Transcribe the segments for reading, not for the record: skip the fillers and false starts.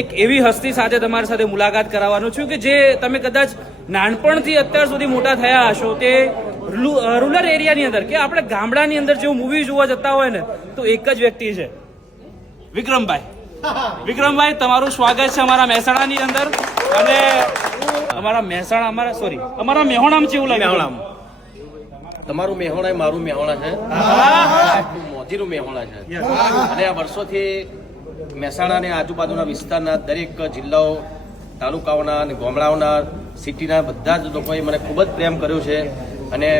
એક એવી હસ્તી સાથે તમારી સાથે મુલાકાત કરાવવાનું છું કે જે તમે કદાચ નાનપણથી અત્યાર સુધી મોટા થયા હશો તે રૂરલ એરિયાની અંદર કે આપણે ગામડાની અંદર જેવું મૂવી જોવા જતા હોય ને તો એક જ વ્યક્તિ છે વિક્રમભાઈ. વિક્રમભાઈ, તમારું સ્વાગત છે અમારા મહેસાણાની અંદર. અને અમારા મેહોણામાં કેવું લાગ્યું? તમારું મેહોણા મારું મેહોણા છે, મોજીનું મેહોણા છે. અને આ વર્ષોથી મહેસાણા અને આજુબાજુના વિસ્તારના દરેક જિલ્લાઓ, તાલુકાઓના અને ગામડાઓના, સિટીના બધા જ લોકોએ મને ખૂબ જ પ્રેમ કર્યો છે. અને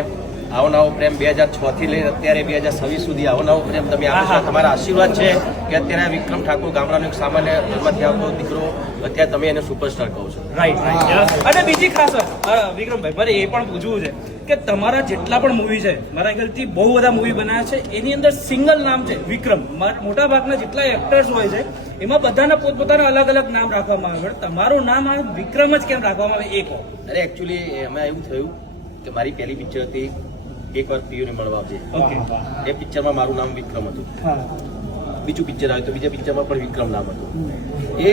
આવો નવો પ્રેમ 2006 થી લઈને અત્યારે 2026 સુધી આવો નવો પ્રેમ તમે આપો છો. તમારા આશીર્વાદ છે કે અત્યારે વિક્રમ ઠાકોર ગામડાનો એક સામાન્ય ઘરમાંથી આવતો દીકરો અત્યારે તમે એને સુપરસ્ટાર કહો છો. રાઈટ. અને બીજી ખાસ વિક્રમભાઈ, મારે એ પણ પૂછવું છે કે તમારા જેટલા પણ મૂવી છે, મારા ખ્યાલથી બહુ બધા મૂવી બનાવ્યા છે, એની અંદર સિંગલ નામ છે વિક્રમ. મોટા ભાગના જેટલા એક્ટર્સ હોય છે એમાં બધાના પોતપોતાના અલગ અલગ નામ રાખવામાં આવે, પણ તમારું નામ આ વિક્રમ જ કેમ રાખવામાં આવે? એક અરે એકચ્યુઅલી એમાં એવું થયું કે મારી પહેલી પિક્ચર હતી એકવાર પીયુને મળવા આવજે. એ પિક્ચરમાં મારું નામ વિક્રમ હતું. બીજું પિક્ચર આવ્યું તો બીજા પિક્ચરમાં પણ વિક્રમ નામ હતું. એ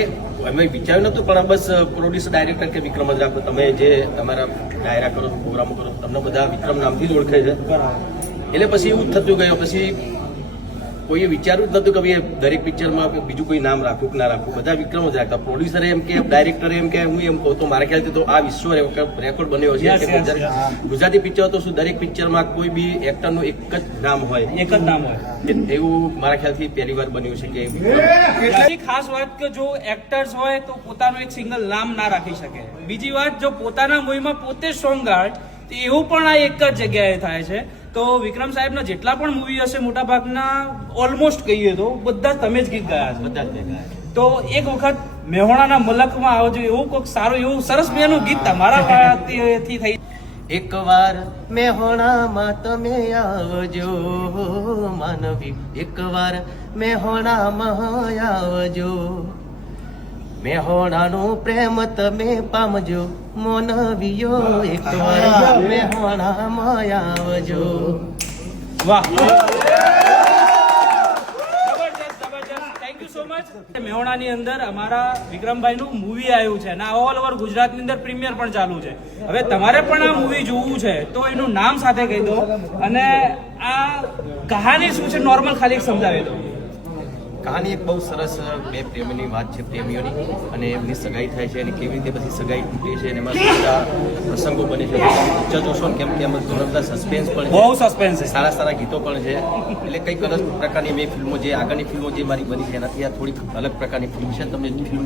અમે વિચાર્યું નતું, પણ બસ પ્રોડ્યુસર ડાયરેક્ટર કે વિક્રમ જ રાખો, તમે જે તમારા ડાયરા કરો પ્રોગ્રામો કરો તમને બધા વિક્રમ નામથી જ ઓળખે છે. એટલે પછી એવું થતું ગયું. પછી કોઈએ વિચાર્યું જ નતું કે ભાઈ દરેક પિક્ચરમાં બીજું કોઈ નામ રાખવું કે ના રાખવું, બધા વિક્રમ જ રાખતા. પ્રોડ્યુસરે એમ કે ડાયરેક્ટરે એમ કે હું એમ કહું તો મારા ખ્યાલથી તો આ વિશ્વ રેકોર્ડ બન્યો છે કે ગુજરાતી પિક્ચર તો શું દરેક પિક્ચરમાં કોઈ બી એક્ટરનું એક જ નામ હોય, એક જ નામ હોય, એવું મારા ખ્યાલથી પહેલી વાર બન્યું છે કે બીજી ખાસ વાત કે જો એક્ટર્સ હોય તો પોતાનું એક સિંગલ નામ ના રાખી શકે. બીજી વાત, જો પોતાના મૂવીમાં પોતે સોંગ ગાય તો એવું પણ આ એક જ જગ્યાએ થાય છે. તો વિક્રમ સાહેબના જેટલા પણ મૂવી હશે મોટા ભાગના ઓલમોસ્ટ કહીએ તો બધા તમે જ ગીત ગાયા છે. બધા જ ગાયા. તો એક વખત મેહોણાના મલકમાં આવજો એવું કોઈક સારું એવું સરસ મજાનું ગીત તમારા થી થઈ. એકવાર મેહોણામાં તમે આવજો માનવી, એકવાર મેહોણામાં આવજો, મેહોણાનું પ્રેમ તમે પામજો મોનવીઓ, એકવાર મેહોણામાં આવજો. વાહ, જબરજસ્ત. Thank you so much. મેહોણાની અંદર અમારા વિક્રમભાઈનું મૂવી આવ્યું છે અને ઓલ ઓવર ગુજરાતની અંદર પ્રીમિયર પણ ચાલુ છે. હવે તમારે પણ આ મૂવી જોવું છે તો એનું નામ સાથે કહી દો અને આ કહાની શું છે નોર્મલ ખાલી સમજાવી દો. કહાની એક બહુ સરસ બે પ્રેમીની વાત છે, પ્રેમીઓની, અને એમની સગાઈ થાય છે અને કેવી રીતે પછી સગાઈ તૂટે છે અને એમાં બધા પ્રસંગો બને છે. પિક્ચર જોશો ને કેમ કે એમાં ઘણા બધા સસ્પેન્સ પણ છે, બહુ સસ્પેન્સ છે, સારા સારા ગીતો પણ છે. એટલે કંઈક અલગ પ્રકારની મેં ફિલ્મો જે આગળની ફિલ્મો જે મારી બની છે એનાથી આ થોડીક અલગ પ્રકારની ફિલ્મ છે. તમને ફિલ્મ